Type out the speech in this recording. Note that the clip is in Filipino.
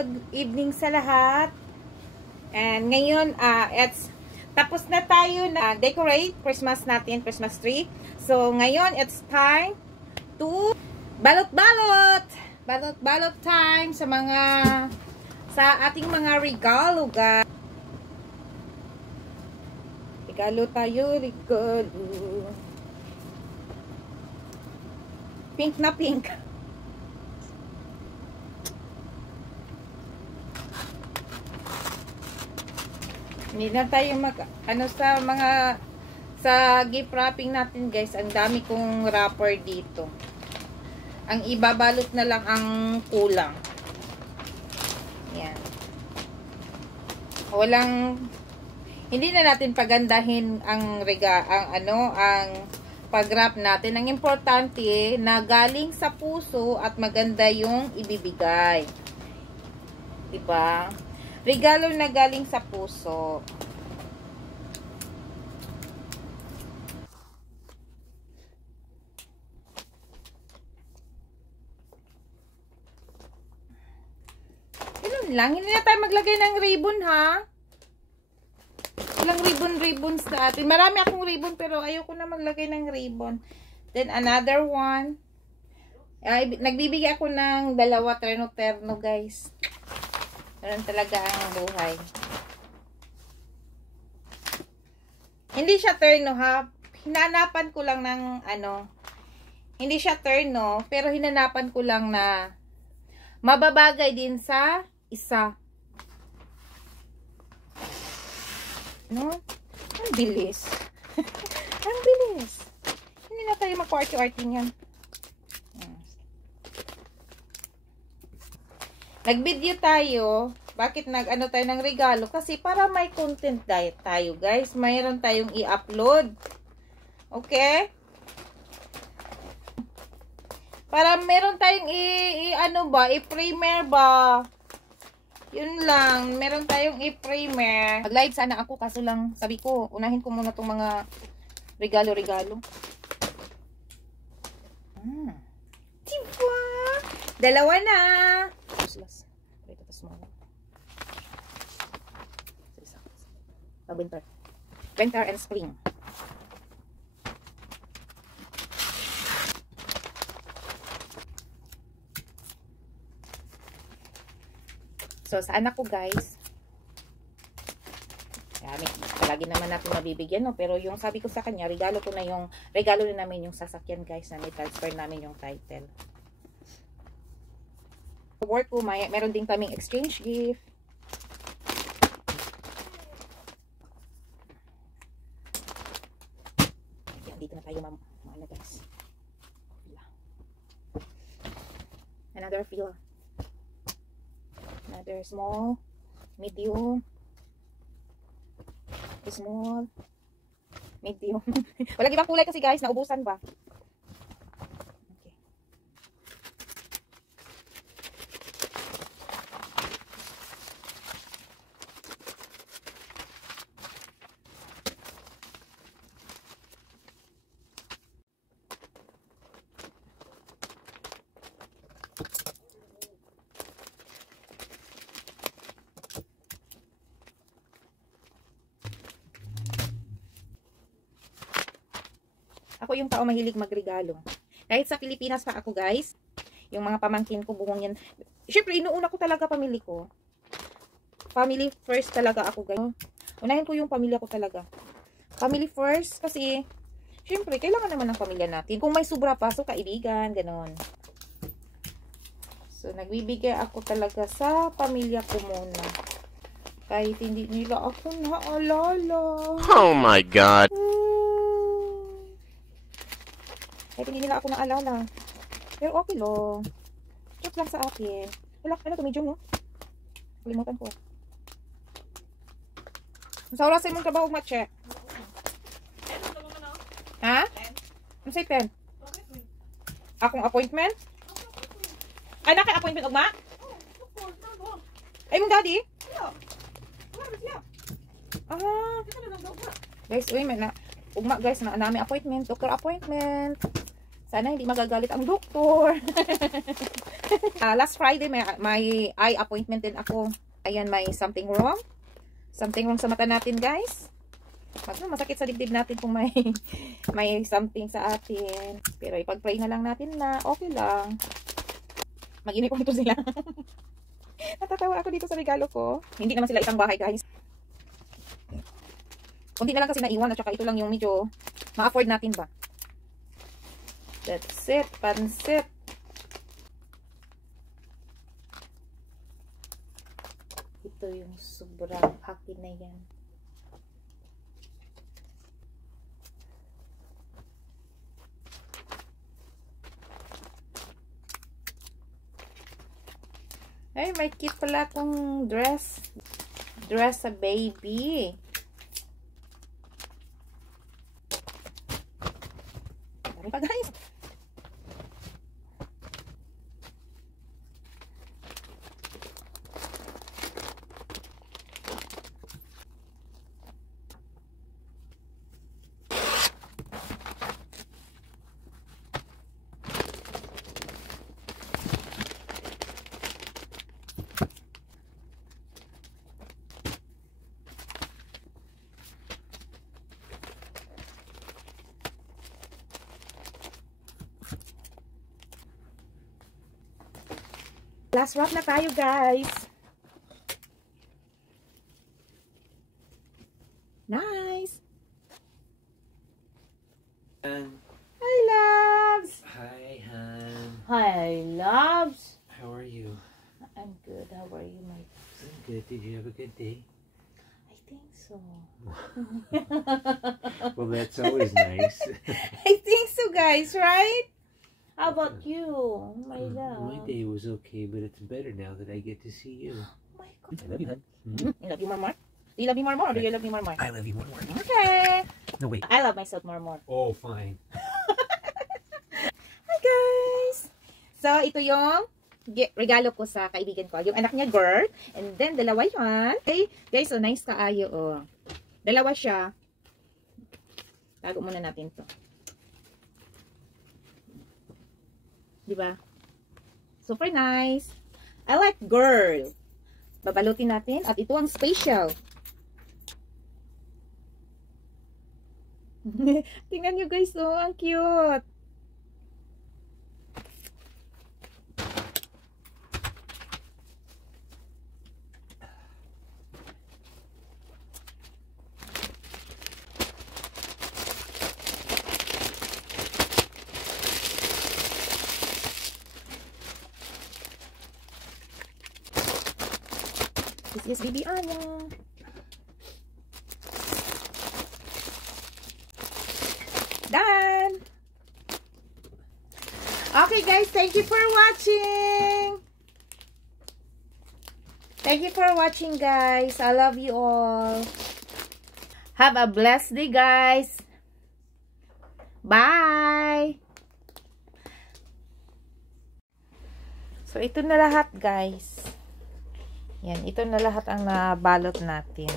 good evening sa lahat. And ngayon, tapos na tayo na decorate Christmas natin, Christmas tree. So, ngayon, it's time to balot-balot! Balot-balot time sa ating mga regalo, guys. Regalo tayo, regalo. Pink na pink. Hindi na tayo sa gift wrapping natin, guys. Ang dami kong wrapper dito. Ang ibabalot na lang ang kulang. Yan. Hindi na natin pagandahin ang pag-wrap natin. Ang importante na galing sa puso at maganda yung ibibigay. Diba? Regalo na galing sa puso. Ganun lang. Hindi na tayo maglagay ng ribbon, ha? Walang ribbon sa atin. Marami akong ribbon pero ayoko na maglagay ng ribbon. Then another one. Nagbibigay ako ng dalawa terno-terno, guys. Ganun talaga ang buhay. Hindi siya terno, ha? Hinanapan ko lang ng hindi siya terno, pero hinanapan ko lang na mababagay din sa isa. No? Ang bilis. Ang bilis. Hindi na tayo mag-party-arty niyan. Nag-video tayo. Bakit tayo ng regalo? Kasi para may content tayo, guys. Mayroon tayong i-upload. Okay? Para meron tayong i-primer ba? Yun lang. Meron tayong i-primer. Mag-live sana ako. Kaso lang, sabi ko, unahin ko muna itong mga regalo-regalo. Diba? Dalawa na. Winter and spring. So, sa anak ko, guys, palagi naman natin mabibigyan, no? Pero yung sabi ko sa kanya, regalo na namin yung sasakyan, guys, na may transfer namin yung title. Work ko, meron din kaming exchange gift. Dito na tayo guys. Another fila. Another small, medium, small, medium. Walang ibang kulay kasi, guys, naubusan ba? Ako yung tao mahilig magregalo. Kahit sa Pilipinas pa ako, guys, yung mga pamangkin ko, buong yan. Siyempre, inuuna ko talaga pamilya ko. Family first talaga ako, guys. Unahin ko yung pamilya ko talaga. Family first, kasi, siyempre, kailangan naman ng pamilya natin. Kung may sobra pa, so kaibigan, ganon. So, nagbibigay ako talaga sa pamilya ko muna. Kahit hindi nila ako naalala. Oh my God! Kahit hindi nila ako naalala. Pero okay lang. Joke lang sa akin. Wala, ano to, medium, no? Kalimutan ko. Sa oras ay mong trabaho, matche. Ha? Ano sa'y pen? Akong appointment? Ay, naka-appointment, ugma? Ay, mong daddy? Guys, uy, may na. Ugma, guys, na namin appointment. Doctor appointment. Sana hindi magagalit ang doktor. Last Friday, may eye appointment din ako. Ayan, may something wrong. Something wrong sa mata natin, guys. Masakit sa dibdib natin kung may may something sa atin. Pero ipag-pray na lang natin na okay lang. Mag-inipon ito sila. Natatawa ako dito sa regalo ko. Hindi naman sila isang bahay, guys. Kunti na lang kasi naiwan at saka ito lang yung medyo ma-afford natin ba. That's it. Pansit. Ito yung sobrang akin na yan. Ay, may kit pala akong dress. Dress sa baby. Dami pa, guys. Last wrap na tayo, guys. Nice. Hi, loves. Hi, hon. Hi, loves. How are you? I'm good. How are you, my? I'm good. Did you have a good day? I think so. Well, that's always nice. I think so, guys. Right? How about you, my love? My day was okay, but it's better now that I get to see you. Oh my God. I love you, hon. You love you more? Do you love me more or do you love me more? I love you more. Okay. No, wait. I love myself more. Oh, fine. Hi, guys. So, ito yung regalo ko sa kaibigan ko. Yung anak niya, girl. And then, dalawa yan. Okay, guys, so nice kaayo, oh. Dalawa siya. Tago muna natin to. Diba? Super nice. I like girl. Babalutin natin. At ito ang special. Tingnan nyo, guys, oh. Ang cute. This is Baby Anya. Done. Okay, guys, thank you for watching. Thank you for watching, guys. I love you all. Have a blessed day, guys. Bye. So, ito na lahat, guys. Yan, ito na lahat ang nabalot natin.